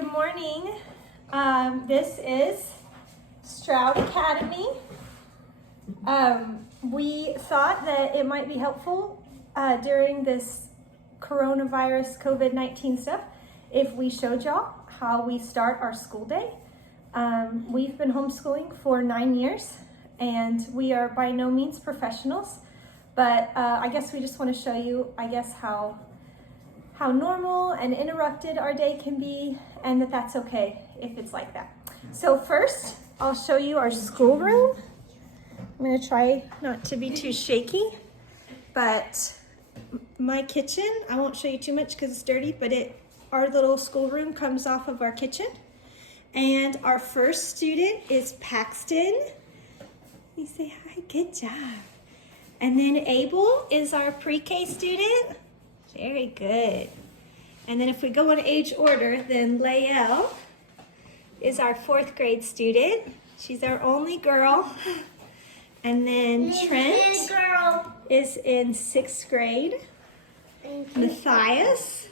Good morning. This is Stroud Academy. We thought that it might be helpful during this coronavirus COVID-19 stuff if we showed y'all how we start our school day. We've been homeschooling for 9 years and we are by no means professionals, but I guess we just want to show you, how normal and interrupted our day can be, and that's okay if it's like that. So first, I'll show you our schoolroom. I'm gonna try not to be too shaky, but my kitchen, I won't show you too much because it's dirty, but our little schoolroom comes off of our kitchen. And our first student is Paxton. You say hi, good job. And then Abel is our pre-K student. Very good. And then if we go in age order, then Lael is our 4th grade student. She's our only girl. And then Trent is in 6th grade. Matthias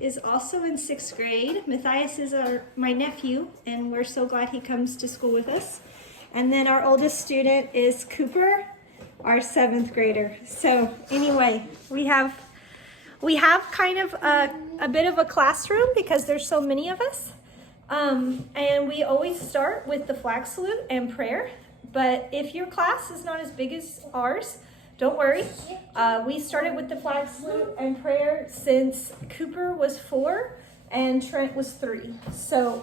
is also in 6th grade. Matthias is my nephew, and we're so glad he comes to school with us. And then our oldest student is Cooper, our 7th grader. So anyway, we have kind of a bit of a classroom because there's so many of us. And we always start with the flag salute and prayer. But if your class is not as big as ours, don't worry. We started with the flag salute and prayer since Cooper was 4 and Trent was 3. So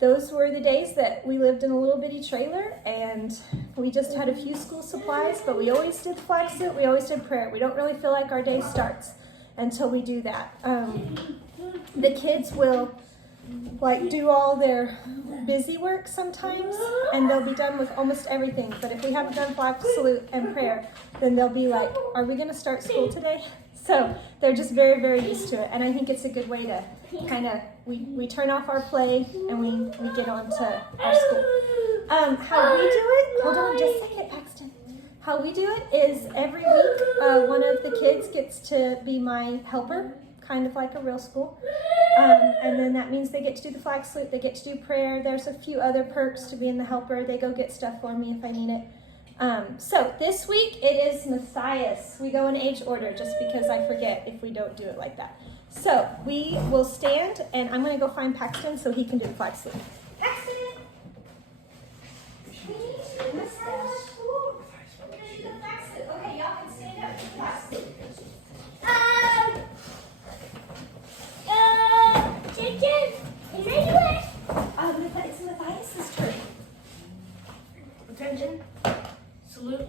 those were the days that we lived in a little bitty trailer and we just had a few school supplies, but we always did the flag salute, we always did prayer. We don't really feel like our day starts until we do that. The kids will do all their busy work sometimes and they'll be done with almost everything. But if we haven't done flag salute and prayer, then they'll be like, are we gonna start school today? So they're just very, very used to it. And I think it's a good way to we turn off our play and we get on to our school. How we do it, hold on just a second, Paxton. How we do it is every week, one of the kids gets to be my helper, kind of like a real school. And then that means they get to do the flag salute, they get to do prayer. There's a few other perks to being the helper. They go get stuff for me if I need it. So this week it is Matthias. We go in age order just because I forget if we don't do it like that. So we will stand and I'm gonna go find Paxton so he can do the flag salute. Paxton! Okay, y'all can stand up. Flag salute. It's Matthias' turn. Attention, salute,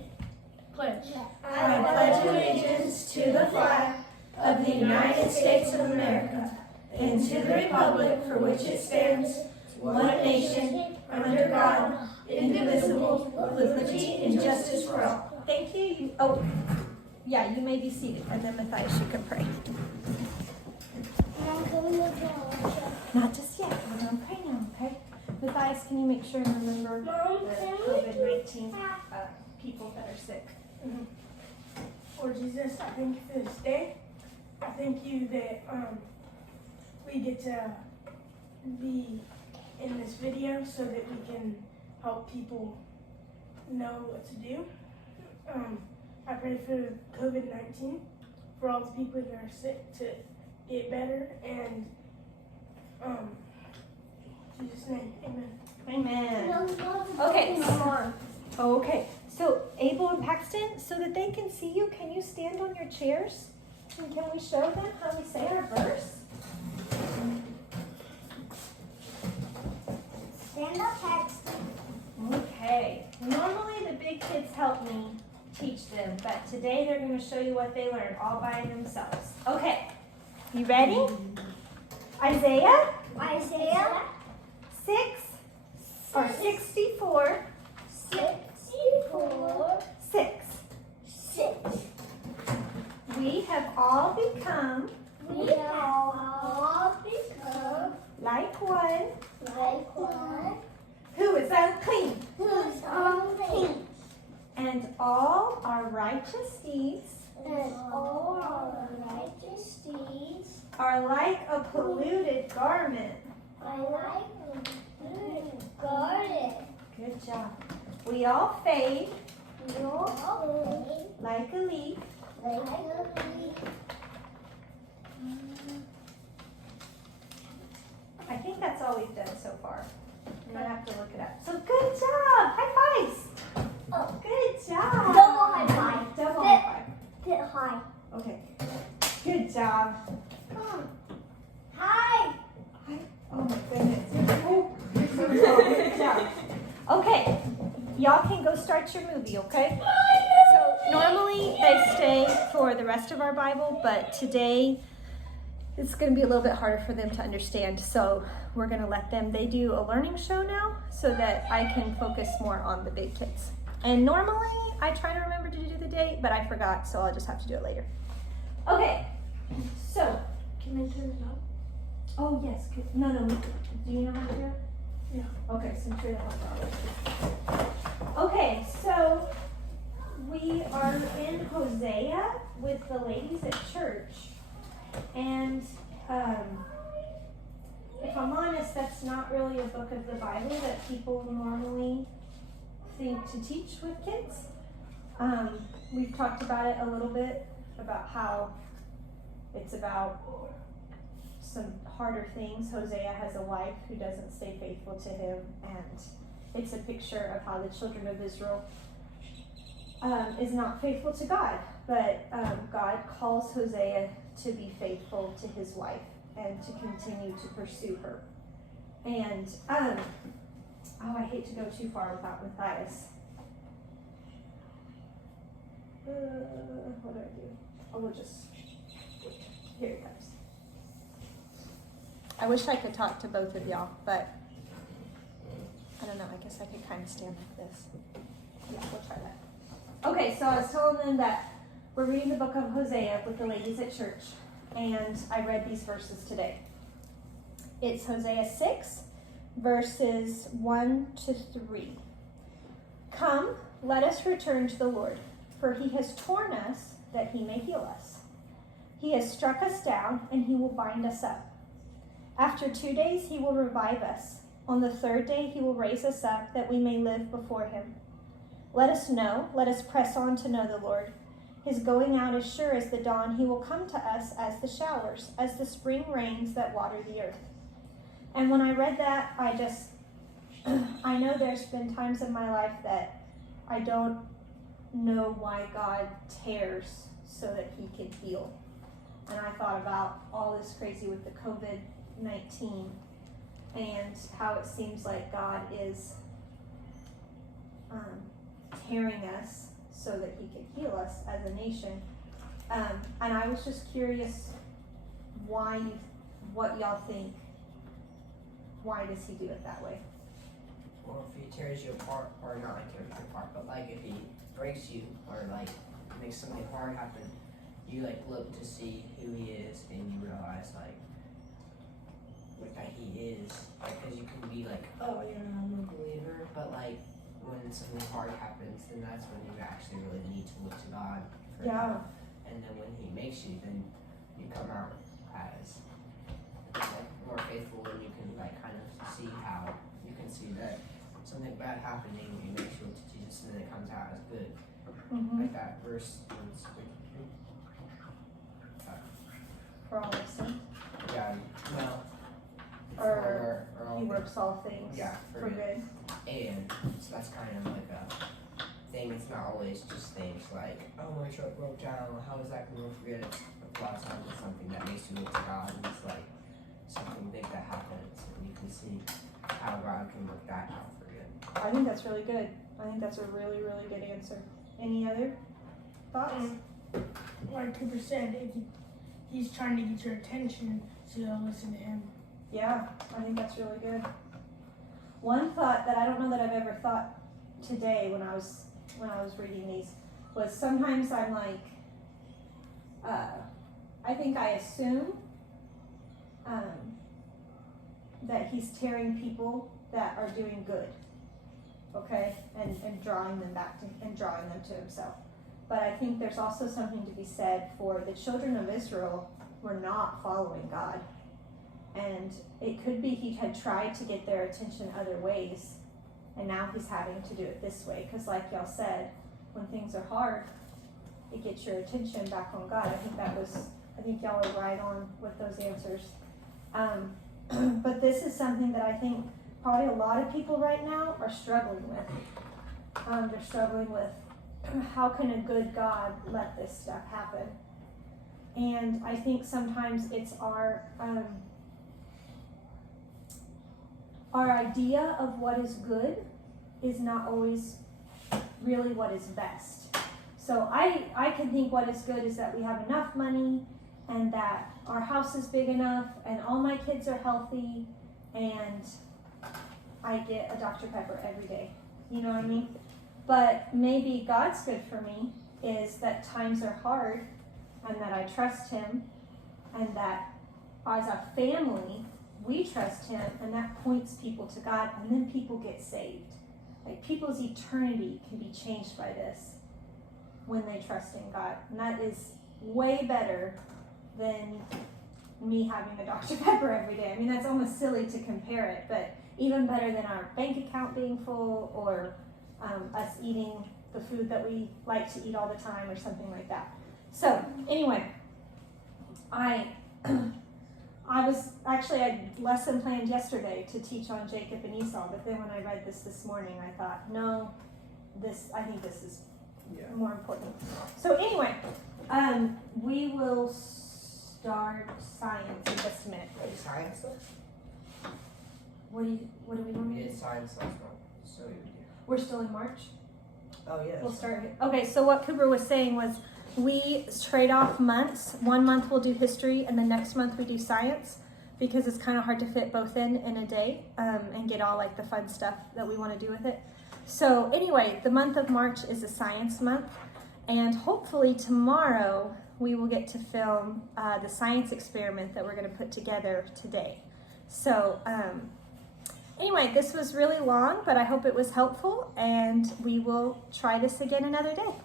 pledge. I pledge allegiance to the flag of the United States of America and to the republic for which it stands, one nation, under God, indivisible, with liberty and justice for all. Thank you. You may be seated. And then Matthias, you can pray. Not just yet. We're going to pray now, okay? Matthias, can you make sure and remember the COVID-19 people that are sick? Mm-hmm. Lord Jesus, I thank you for this day. I thank you that we get to be in this video so that we can help people know what to do. I pray for COVID-19, for all the people that are sick to get better, and in Jesus' name, amen. Amen. Okay, so Abel and Paxton, so that they can see you, can you stand on your chairs? And can we show them how we say our verse? Stand up, Paxton. Okay. Normally the big kids help me teach them, but today they're going to show you what they learned all by themselves. Okay, you ready? Isaiah 64 6. We have all become like one who is unclean, and all our righteous deeds are like a polluted garment I like garden. Good job. We all fade No. like a leaf. Like a leaf. I think that's all we've done so far. I'm gonna have to look it up. So good job! High fives! Oh, Good job! double high five. Double high five. Hit high. Okay. Good job. Hi. Oh my goodness. You're so tall. Good job. Okay. Y'all can go start your movie, okay? So normally they stay for the rest of our Bible, but today it's going to be a little bit harder for them to understand. So we're going to let them, they do a learning show now so that I can focus more on the big kids. And normally I try to remember to do the date, but I forgot, so I'll just have to do it later. Okay, so. Can I turn it up? Oh, yes. No. Do you know how to do it? Yeah. Okay, so I'm sure that'll help. Okay, so we are in Hosea with the ladies at church. And if I'm honest, that's not really a book of the Bible that people normally think to teach with kids. We've talked about it a little bit, about how it's about some harder things. Hosea has a wife who doesn't stay faithful to him, and it's a picture of how the children of Israel is not faithful to God. But God calls Hosea to be faithful to his wife and to continue to pursue her. And I hate to go too far without Matthias. What do I do? Oh, we'll just, here it comes. I wish I could talk to both of y'all, but I don't know, I guess I could kind of stand like this. Yeah, we'll try that. Okay, so I was telling them that we're reading the book of Hosea with the ladies at church, and I read these verses today. It's Hosea 6, verses 1 to 3. Come, let us return to the Lord, for he has torn us that he may heal us. He has struck us down, and he will bind us up. After 2 days he will revive us. On the third day he will raise us up, that we may live before him. Let us press on to know the Lord. His going out is sure as the dawn. He will come to us as the showers, as the spring rains that water the earth. And when I read that, I know there's been times in my life that I don't know why God tears so that he can heal. And I thought about all this crazy with the COVID-19 and how it seems like God is tearing us so that he could heal us as a nation. And I was just curious what y'all think. Why does he do it that way? Well, if he tears you apart, or not like tears you apart, but like if he breaks you or like makes something hard happen, you like look to see who he is and you realize like that he is, because you can be like, oh yeah, I'm a believer, but like when something hard happens, then that's when you actually really need to look to God for help. And then when he makes you, then you come out as like more faithful, and you can like kind of see how you can see that something bad happening, it makes you look to Jesus, and then it comes out as good. Like that verse was For all of sin? yeah, well, Or he works all things for good. And so that's kind of like a thing. It's not always just things like, oh, my truck broke down, how is that going to forget it? A lot of times it's something that makes you look to God, and it's like something big that happens, and you can see how God can work that out for good. I think that's really good. I think that's a really, really good answer. Any other thoughts? Like Cooper said, if he's trying to get your attention, so you'll listen to him. Yeah, I think that's really good. One thought that I don't know that I've ever thought today when I was reading these was sometimes I'm like, I think I assume that he's tearing people that are doing good, okay, and drawing them back to and drawing them to himself. But I think there's also something to be said for the children of Israel were not following God. And it could be he had tried to get their attention other ways, and now he's having to do it this way. Because like y'all said, when things are hard, it gets your attention back on God. I think y'all are right on with those answers. But this is something that I think probably a lot of people right now are struggling with. They're struggling with, how can a good God let this stuff happen? And I think sometimes it's our idea of what is good is not always really what is best. So I can think what is good is that we have enough money, and that our house is big enough, and all my kids are healthy, and I get a Dr. Pepper every day. You know what I mean? But maybe God's good for me is that times are hard, and that I trust Him, and that as a family, we trust Him, and that points people to God, and then people get saved. Like, people's eternity can be changed by this when they trust in God. And that is way better than me having a Dr. Pepper every day. I mean, that's almost silly to compare it, but even better than our bank account being full, or us eating the food that we like to eat all the time, or something like that. So anyway, I had lesson planned yesterday to teach on Jacob and Esau, but then when I read this morning, I thought, no, I think this is more important. So anyway, we will start science in just a minute. Science stuff? What do we We want to did do? science last month. So we would do. We're still in March. Oh yeah. We'll start. Okay, so what Cooper was saying was we trade off months. 1 month we'll do history, and the next month we do science, because it's kind of hard to fit both in a day and get all like the fun stuff that we want to do with it. So anyway, the month of March is a science month, and hopefully tomorrow we will get to film the science experiment that we're going to put together today. So anyway, this was really long, but I hope it was helpful, and we will try this again another day.